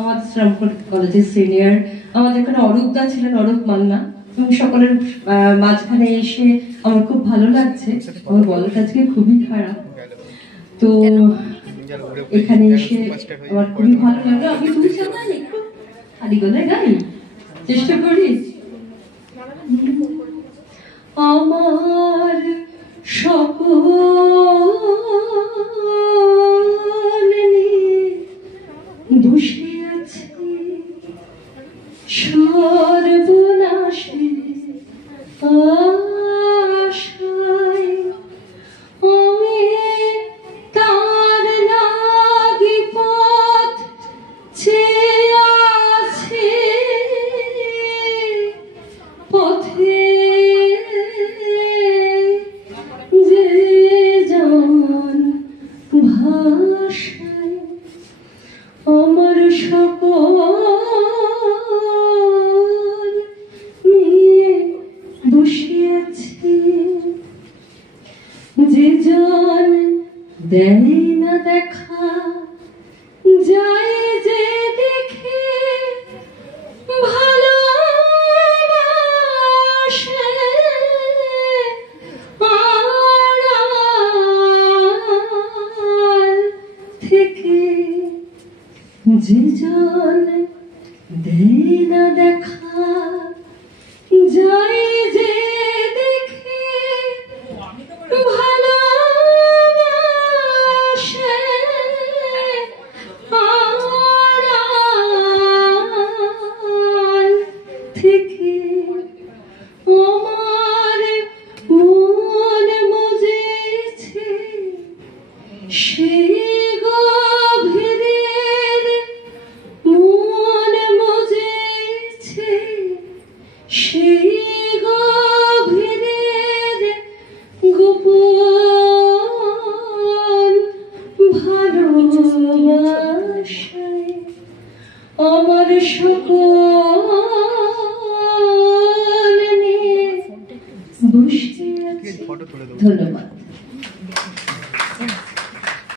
আমাদের শ্রীরামপুর কলেজের সিনিয়র, আমাদের এখানে অরূপদা ছিলেন, অরূপ মান্না, এবং সকলের মাঝখানে এসে আমার খুব ভালো লাগছে। আমার গলাটা আজকে খুবই খারাপ, তো এখানে এসে আমার খুবই ভালো লাগলো। আমি তুমি চান একটু খালি গলায় গাই, চেষ্টা করি। আমার সকল বসে আছে সর্বনাশে আশায়, আমি তার লাগি পথ চেয়ে আছি, পথে যে জন ভাষায় আমার সকল নিয়ে বসে আছি, যে জন দেয় না দেখা যায় যে দেখে ভালোবাসে, আড়াল থেকে যে জন দেয় না দেখা যায় যে দেখে ভালোবাসে, আড়াল থেকে আমার মন মজেছে সেই গভীরের, মন মজেছে সেই গভীরের গোপন ভালোবাসায় আমার সকল নিয়ে বসে আছে। ধন্যবাদ।